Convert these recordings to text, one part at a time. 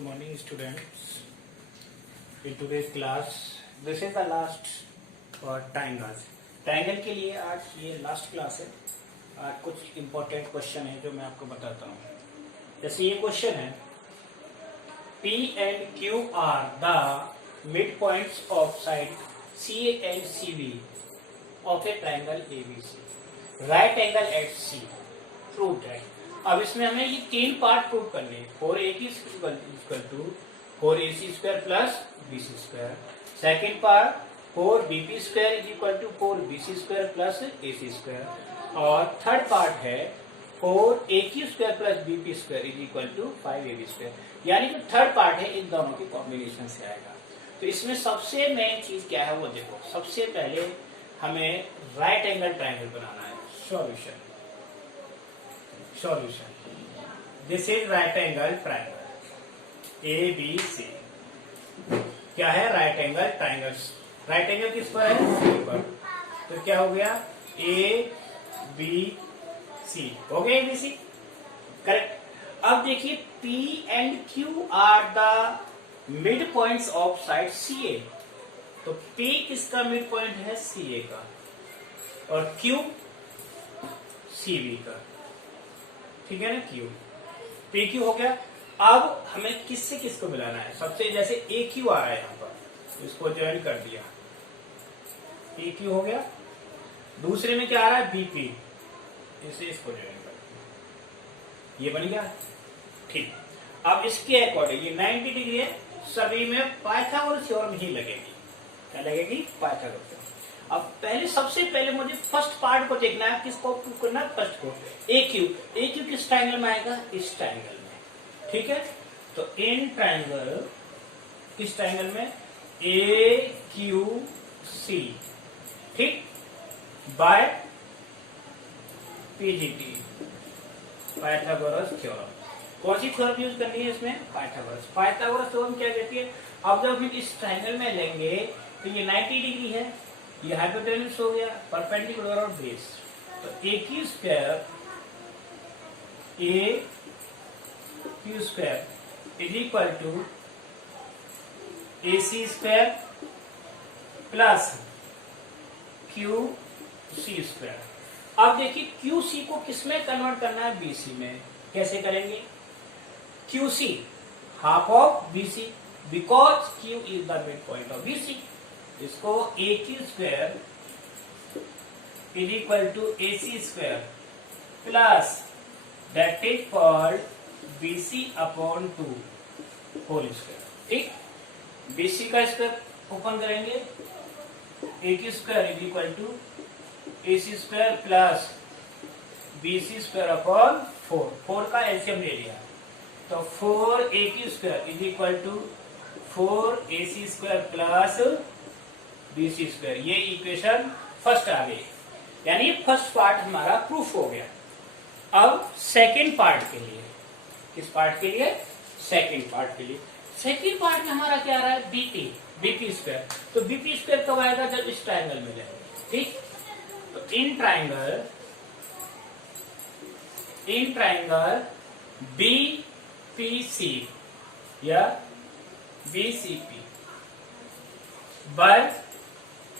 Good morning, students. In today's class, this is the last triangles. Triangle के लिए आज ये लास्ट क्लास है. आज कुछ इम्पोर्टेंट क्वेश्चन है जो मैं आपको बताता हूँ. जैसे ये क्वेश्चन है, P and Q are the midpoints of side CA and CB of a triangle ABC. Right angle at C. Prove that. अब इसमें हमें ये तीन पार्ट प्रूव करने हैं. 4AC equal to 4AC square plus BC square. Second part 4BP square is equal to 4BC square plus AC square. और third part है 4AQ square plus BP square is equal to 5AB square. यानी जो third part है इन दोनों के combination से आएगा. तो इसमें सबसे मेन चीज क्या है वो देखो. सबसे पहले हमें राइट एंगल ट्रायंगल बनाना है. Solution. This is right angle triangle ABC. क्या है right angle triangle? Right angle किस पर है? C पर. तो क्या हो गया? ABC हो गया. ABC correct. अब देखिए P and Q are the mid points of side CA. तो P किसका मिड पॉइंट है? CA का. और Q CB का. ठीक है ना. Q PQ हो गया. अब हमें किससे किसको मिलाना है? सबसे जैसे AQ आ रहा है यहाँ पर, इसको ज्वाइन कर दिया. PQ हो गया. दूसरे में क्या आ रहा है? BP. इसको ज्वाइन कर दिया. ये बन गया. ठीक. अब इसके अकॉर्डिंग ये 90 डिग्री है. सभी में पाइथागोरस थ्योरम ही लगेगी. क्या लगेगी? पाइथागोरस. अब पहले सबसे पहले मुझे फर्स्ट पार्ट को देखना है. किसको प्रूव करना है? फर्स्ट को. AQ किस ट्रायंगल में आएगा? इस ट्रायंगल में. ठीक है. तो इन ट्रायंगल किस ट्रायंगल में? AQC. ठीक. By PGT Pythagoras theorem. कौन सी थ्योरम यूज करनी है इसमें? पाइथागोरस थ्योरम क्या कहती है? अब जब हम इस ट्रायंगल में लेंगे तो ये 90 डिग्री है. ये हाइपोटेन्यूज हो गया. परपेंडिकुलर और बेस. तो AQ square is equal to AC square plus QC square. अब देखिए QC को किसमें कन्वर्ट करना है? BC में. कैसे करेंगे? QC half of BC because Q is the mid point of BC. इसको AQ square is equal to AC square plus that is called BC upon 2 whole square. ठीक. BC का स्क्वायर ओपन करेंगे. AQ square is equal to AC square plus BC square upon 4 का LCM ले लिया. तो 4AQ square is equal to 4AC square plus BC square. ये equation first आ गई. यानी फर्स्ट पार्ट हमारा प्रूफ हो गया. अब सेकेंड पार्ट के लिए. किस पार्ट के लिए? सेकेंड पार्ट के लिए. सेकेंड पार्ट में हमारा क्या आ रहा है? BP square. तो BP स्क्वायर कब आएगा? जब इस ट्रायंगल में जाएगा. ठीक. तो इन ट्रायंगल BPC या BCP बाय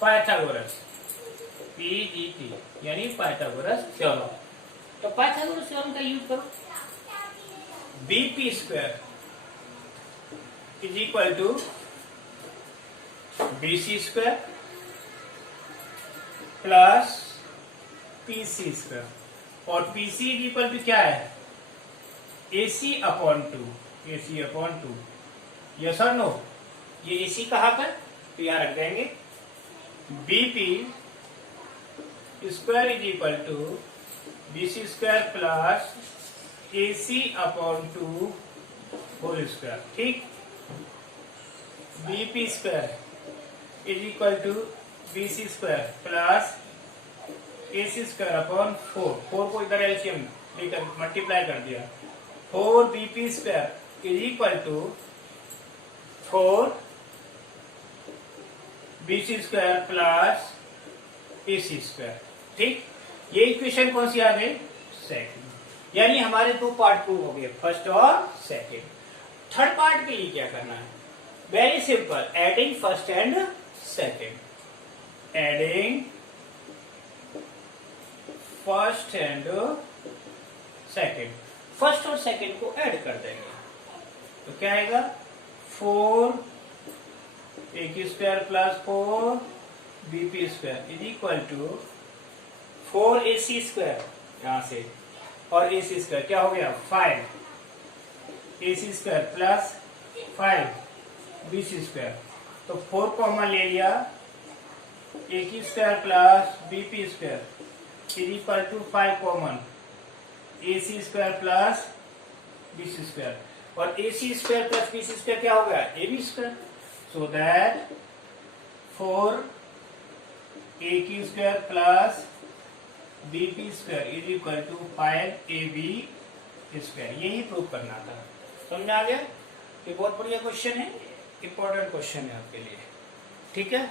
पाइथागोरस PGT यानी पाइथागोरस थ्योरम. तो पाइथागोरस थ्योरम का यूज करो. BP square is equal to BC square plus PC square. और PC इज इक्वल टू क्या है? AC upon 2. यस और नो? ये AC कहाँ पर? तो यहां रख देंगे. BP square is equal to BC square plus AC upon 2 whole square. ठीक. BP square is equal to BC square plus AC square upon 4 को इधर एलसीएम लेकर मल्टीप्लाई कर दिया. 4BP square is equal to 4 BC square plus AC square. ठीक. ये equation कौन सी आ गई? सेकंड. यानी हमारे दो पार्ट प्रूव हो गए, फर्स्ट और सेकंड. थर्ड पार्ट के लिए क्या करना है? Very simple, adding first and second. Adding first and second, first और सेकेंड को ऐड कर देंगे तो क्या आएगा? 4 A square plus 4 BP square is equal to 4 AC square यहां से, और AC स्क्वायर क्या हो गया? 5 AC square plus 5 BC square. तो 4 कॉमन ले लिया, AC square plus BP square is equal to 5 common AC square plus BC square, और AC square plus BC square क्या हो गया? AB square. So that 4 AC square plus BP square is equal to 5 AB square. यही prove करना था। समझ में आ गया? ये बहुत बढ़िया क्वेश्चन है, इंपॉर्टेंट क्वेश्चन है आपके लिए। ठीक है,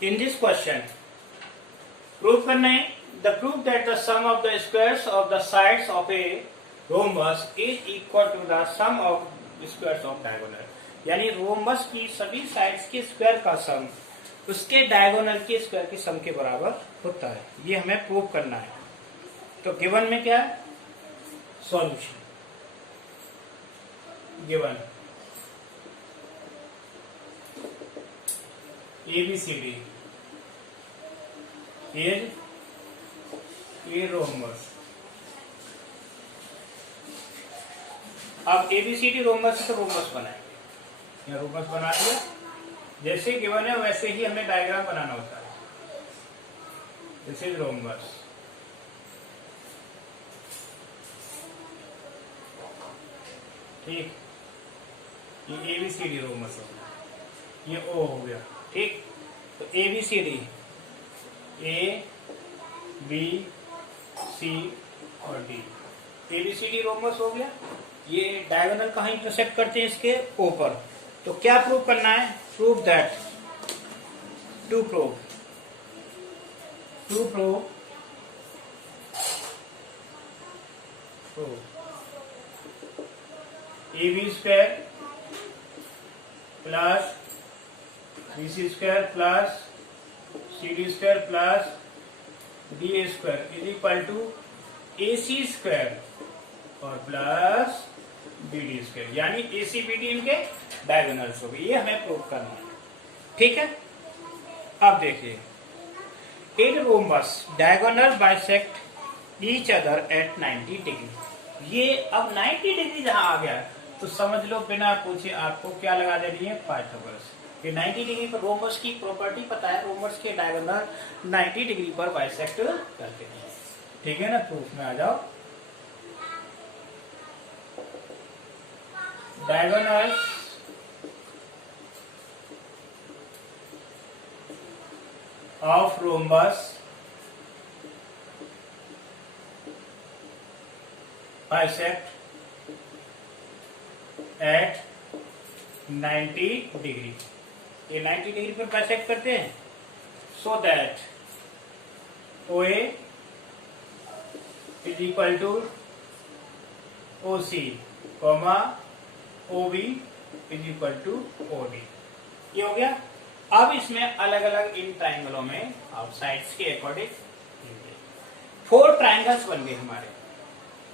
in this question prove करना है the proof that the sum of the squares of the sides of a rhombus is equal to the sum of squares of diagonal, यानी रोमबस की सभी साइड्स के स्क्वायर का सम उसके डायगोनल के square के सम के बराबर होता है। ये हमें प्रूव करना है। तो गिवन में क्या है? Solution given ABCD is a rhombus। अब ABCD रोमबस से तो रोमबस बनाएंगे। यहाँ रोमबस बना दिया, जैसे गिवन है वैसे ही हमें डायग्राम बनाना होता है। This is rhombus. ठीक, ये ABCD रोमबस हो गया, ये O हो गया। ठीक, तो ABCD A B C और D, ABCD रोमबस हो गया। ये डायगोनल कहाँ इंटरसेक्ट करते हैं? इसके ऊपर। तो क्या प्रूव करना है? Prove that, to prove AB square plus BC square plus CD square plus DA square is equal to AC square और प्लस BD स्क्वायर, यानी AC BD इनके डायगोनल्स हो गए। ये हमें प्रूव करना है। ठीक है, अब देखिए, in rhombus diagonal bisect each other at 90 degree. ये अब 90 डिग्री जहां आ गया तो समझ लो बिना पूछे आपको क्या लगा देनी है? पाइथागोरस। ये 90 डिग्री पर रोमबस की प्रॉपर्टी पता है, रोमबस के डायगोनल 90 डिग्री पर बाइसेक्ट करते हैं। ठीक है ना, प्रूफ में आ जाओ। Diagonals of rhombus bisect at 90 degree. ये 90 डिग्री पर बाइसेक्ट करते हैं, so that OA is equal to OC comma OB is equal to OD। ये हो गया। अब इसमें अलग अलग इन ट्राइंगलों में आप साइड्स के अकॉर्डिंग 4 ट्राइंगल्स बन गए हमारे,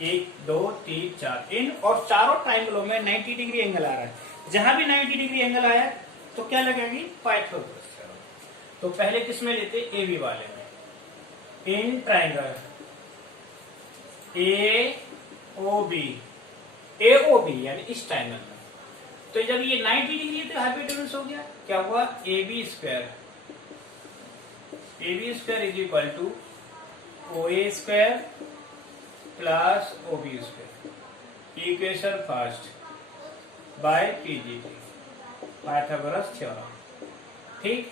1 2 3 4। इन और चारों ट्राइंगलों में 90 डिग्री एंगल आ रहा है। जहां भी 90 डिग्री एंगल आया तो क्या लगेगी? पाइथागोरस। तो पहले किस में लेते? AB वाले में। इन ट्राइंगल AOB यानी इस ट्राइंगल में, तो जब ये 90 डिग्री है तो हाइपोटेन्यूज हो गया। क्या हुआ? AB square is equal to OA square plus OB square, equation first by PGT, Pythagoras theorem. ठीक,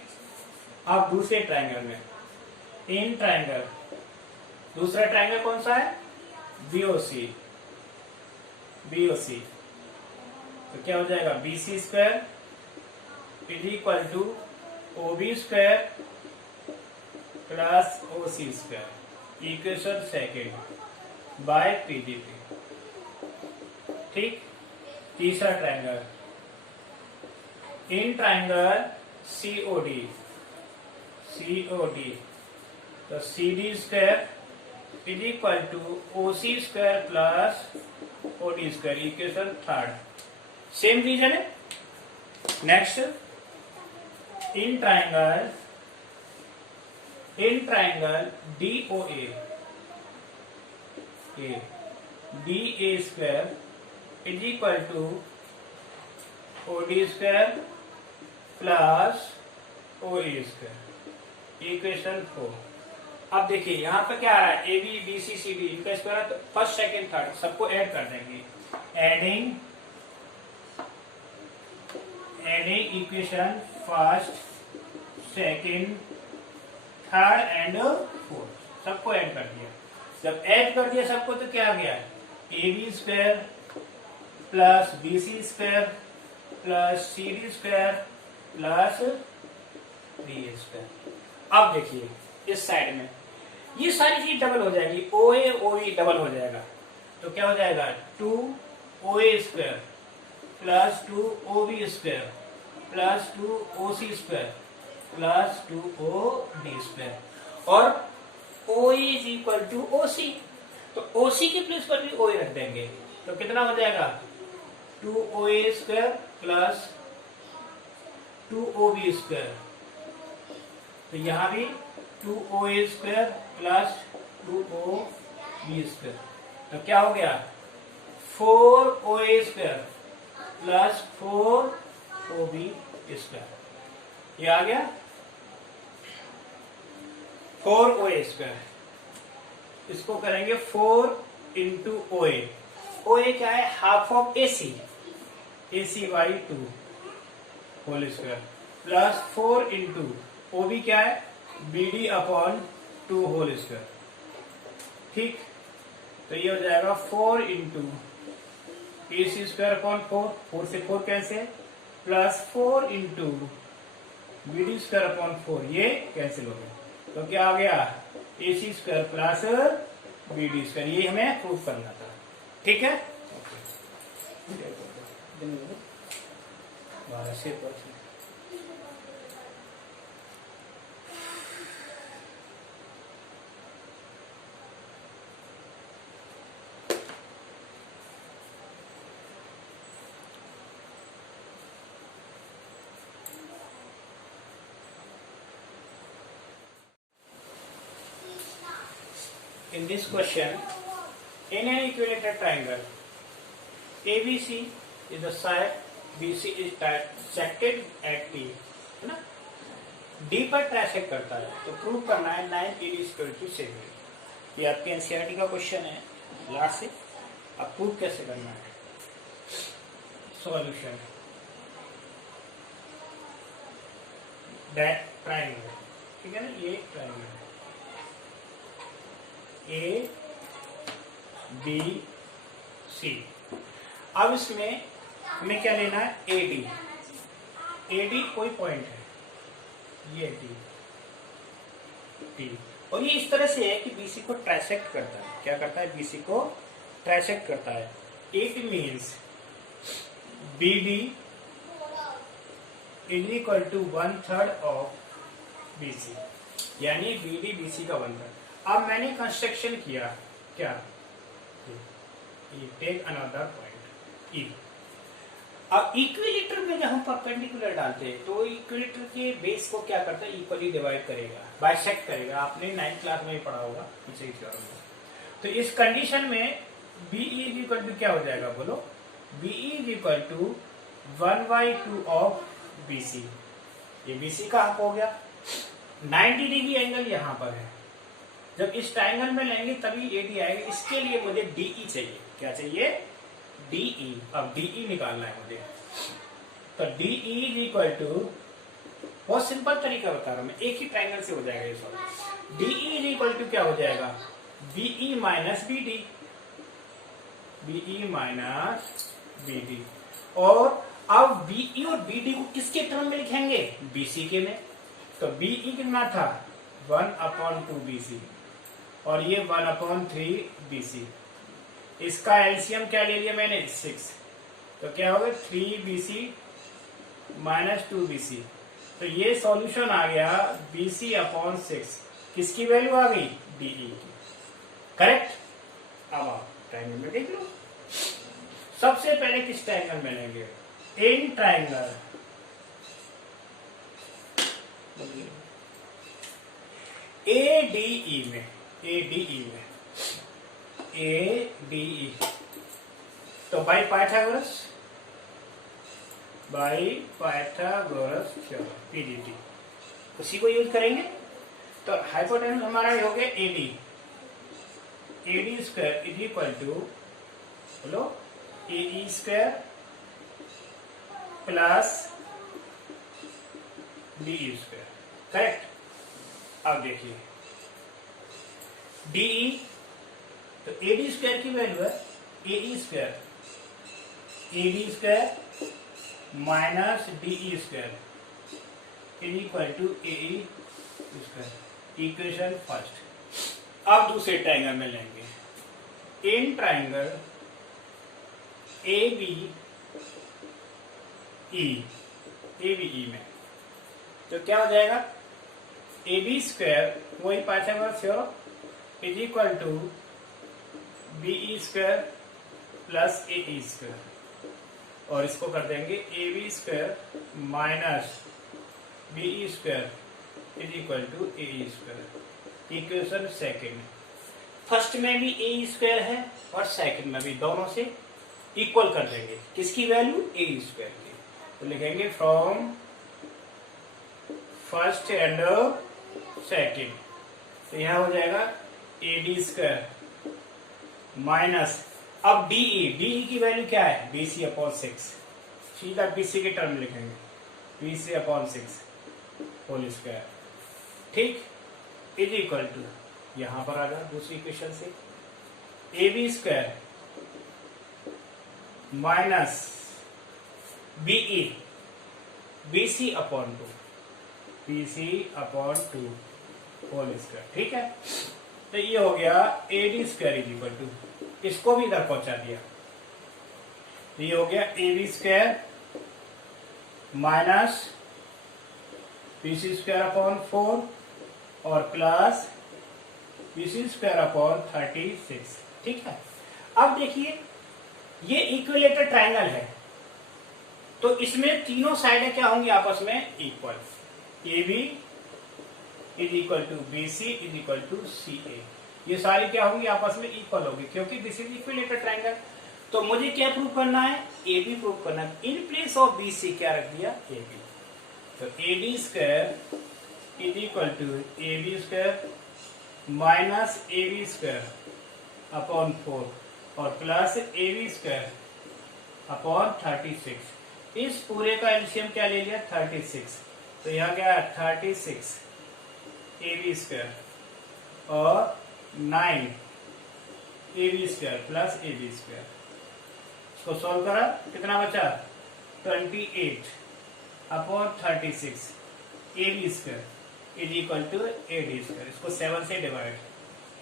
अब दूसरे ट्राइंगल में, इन ट्राइंगल, दूसरा ट्राइंगल कौन सा है? BOC। तो क्या हो जाएगा? BC square is equal to OB square plus O C square equation second by PDP. ठीक। तीसरा ट्रायंगल, इन ट्रायंगल सीओडी तो C D square is equal to O C square plus O D square equation third. Same reason है। Next, in triangle DOA DA square is equal to OD square plus OA square equation 4। अब देखिए यहाँ पे क्या आ रहा है, AB BC CD इनका square है, तो फर्स्ट सेकंड थर्ड सबको ऐड कर देंगे। Adding equation first second third and fourth सबको ऐड कर दिया। जब ऐड कर दिया सबको तो क्या आ गया, AB square plus BC square plus CD square plus DA square. अब देखिए इस साइड में ये सारी चीज डबल हो जाएगी, OA OE डबल हो जाएगा, तो क्या हो जाएगा 2OA square plus 2OB square plus 2OC square plus 2OD square, और OE is equal to OC, तो OC के प्लेस पर भी OA रख देंगे, तो कितना हो जाएगा 2OA square plus 2OB square, तो यहां भी 2OA square plus 2OB square, तो क्या हो गया 4OA square plus 4OB square. ये आ गया 4OA स्क्वायर। इसको करेंगे 4 इंटू OA। OA क्या है, half of AC by 2 whole square plus 4 into OB क्या है, BD अपॉन 2 होल स्क्वायर। ठीक, तो ये हो जाएगा 4 इंटू AC स्क्वायर अपॉन 4 से 4 cancel, plus 4 into BD square upon 4 ये कैंसिल हो गया, तो क्या आ गया AC square plus BD square. ये हमें प्रूव करना था। ठीक है, in this question, in an equilateral triangle, ABC is the side, BC is bisected at P, है ना, D पर ट्राइसेक्ट करता है, तो प्रूव करना है 9AD इक्वल टू 7। ये आपके एनसीईआरटी का क्वेश्चन है लास्ट से। अब प्रूव कैसे करना है, सॉल्यूशन ट्राइंगल, ठीक है ना, ये ट्राइंगल A B C। अब इसमें हमें क्या लेना है, AD कोई पॉइंट है, ये D, और ये इस तरह से है कि BC को ट्राइसेक्ट करता है। क्या करता है, BC को ट्राइसेक्ट करता है। It means BD is equal to 1/3 of BC, यानी BD BC का 1/3। अब मैंने कंस्ट्रक्शन किया, क्या, टेक अनदर पॉइंट E। अब इक्विलेटर में जब हम परपेंडिकुलर डालते हैं तो इक्विलेटर के बेस को क्या करता है, इक्वली डिवाइड करेगा, बाइसेक्ट करेगा। आपने 9th क्लास में ही पढ़ा होगा, पीछे की थ्योरम में। तो इस कंडीशन में BE इज इक्वल टू क्या हो जाएगा, बोलो, BE is equal to 1/2 of BC। ये BC का हाफ हो गया। 90 डिग्री एंगल यहाँ पर है, जब इस ट्रायंगल में लेंगे तभी AD आएगा। इसके लिए मुझे DE चाहिए। क्या चाहिए, DE। अब DE निकालना है मुझे, तो DE इज इक्वल टू, बहुत सिंपल तरीका बता रहा हूं मैं, एक ही ट्रायंगल से हो जाएगा ये सब। DE इज इक्वल टू क्या हो जाएगा, BE minus BD, BE minus BD। और अब BE और BD को किसके टर्म में लिखेंगे, BC के में। तो BE कितना था 1/2 BC और ये 1/3 BC। इसका एलसीएम क्या ले लिया मैंने 6, तो क्या होगा 3BC माइनस 2BC। तो ये सॉल्यूशन आ गया BC/6। किसकी वैल्यू आ गई? DE की। करेक्ट। अब आप ट्रायंगल में देख लो। सबसे पहले किस ट्रायंगल में लेंगे? इन ट्रायंगल ADE में, ADE तो बाई पाइथागोरस थ्योरम PDT उसी को यूज करेंगे। तो हाइपोटेन्यूस हमारा हो गया AD square is equal to बोलो AE square plus DE square. Correct. अब देखिए DE तो AD स्क्वायर की वैल्यू है AE square, AD square minus DE square is equal to AE square. Equation first. अब दूसरे ट्रायंगल में लेंगे। इन ट्रायंगल ABE में तो क्या हो जाएगा? AB स्क्वायर वही Pythagoras theorem is equal to BE square plus AE square और इसको कर देंगे AB square minus BE square is equal to AE square. Equation second. First में भी AE स्क्वायर है और सेकेंड में भी, दोनों से इक्वल कर देंगे। किसकी वैल्यू? AE स्क्वायर की। तो लिखेंगे फ्रॉम फर्स्ट एंड सेकेंड। तो यहां हो जाएगा AD स्क्वायर माइनस अब DE की वैल्यू क्या है? BC/6। सीधा BC के टर्म लिखेंगे BC/6 होल स्क्वायर। ठीक। इज इक्वल टू यहां पर आ गया दूसरी इक्वेशन से AB square minus BE BC/2 whole square. ठीक है। तो ये हो गया AD square is equal to, इसको भी इधर पहुंचा दिया। तो ये हो गया AB square minus BC square upon 4 और प्लस BC स्क्वायर अपॉन 36। ठीक है। अब देखिए ये इक्विलेटरल ट्रायंगल है तो इसमें तीनों साइडें क्या होंगी? आपस में equal. AB is equal to BC is equal to CA। ये सारी क्या होंगी? आपस में इक्वल होगी क्योंकि दिस इज इक्विलेटरल ट्रायंगल। तो मुझे क्या प्रूव करना है? AB प्रूव करना है। इन प्लेस ऑफ BC क्या रख दिया? AB। तो AD square is equal to AB square minus AB square upon 4 और प्लस AB स्क्वायर अपॉन 36। इस पूरे का एलसीएम क्या ले लिया? 36। तो यहाँ क्या है? 36 AB स्क्वायर और 9 AB square plus AB square. इसको सॉल्व करा, कितना बचा? 28 upon 36 AB square is equal to AD square. इसको 7 से डिवाइड,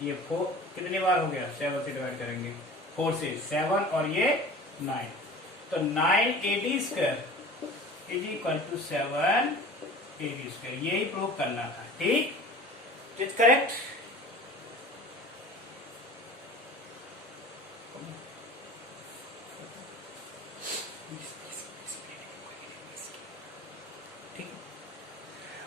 ये 4 कितनी बार हो गया? 7 से डिवाइड करेंगे, 4 से 7 और ये 9। तो 9 AD square is equal to 7 AB square. यही प्रूव करना था। ठीक, इज करेक्ट।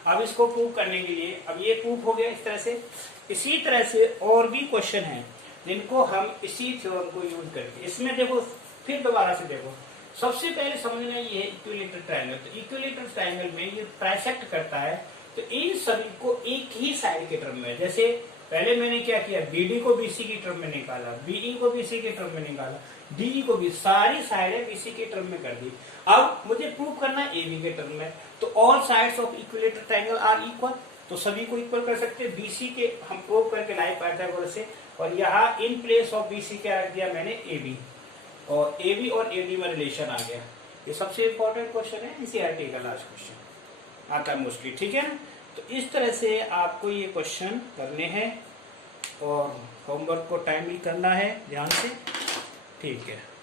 अब इसको प्रूव करने के लिए, अब ये प्रूव हो गया इस तरह से। इसी तरह से और भी क्वेश्चन हैं जिनको हम इसी थ्योरम को यूज करके, इसमें देखो फिर दोबारा से देखो। सबसे पहले समझना ये है इक्विलेटरल ट्रायंगल। तो इक्विलेटरल ट्रायंगल में ये ट्राइसेक्ट करता है तो इन सभी को एक ही साइड के टर्म में, जैसे पहले मैंने क्या किया, BD को BC की टर्म में निकाला, BE को BC के टर्म में निकाला, DE को भी, सारी साइडें BC के टर्म में कर दी। अब मुझे प्रूव करना है AB के टर्म में। तो all sides of equilateral triangle are equal, तो सभी को इक्वल कर सकते हैं। BC के हम प्रूव करके लाए पाइथागोरस से, और यहाँ इन प्लेस ऑफ BC क्या रख दिया मैंने? AB, और AB और AD में रिलेशन आ गया। ये सबसे इंपॉर्टेंट क्वेश्चन है, NCERT का लास्ट क्वेश्चन आता है मोस्टली। ठीक है ना। तो इस तरह से आपको ये क्वेश्चन करने हैं और होमवर्क को टाइमली करना है ध्यान से। ठीक है।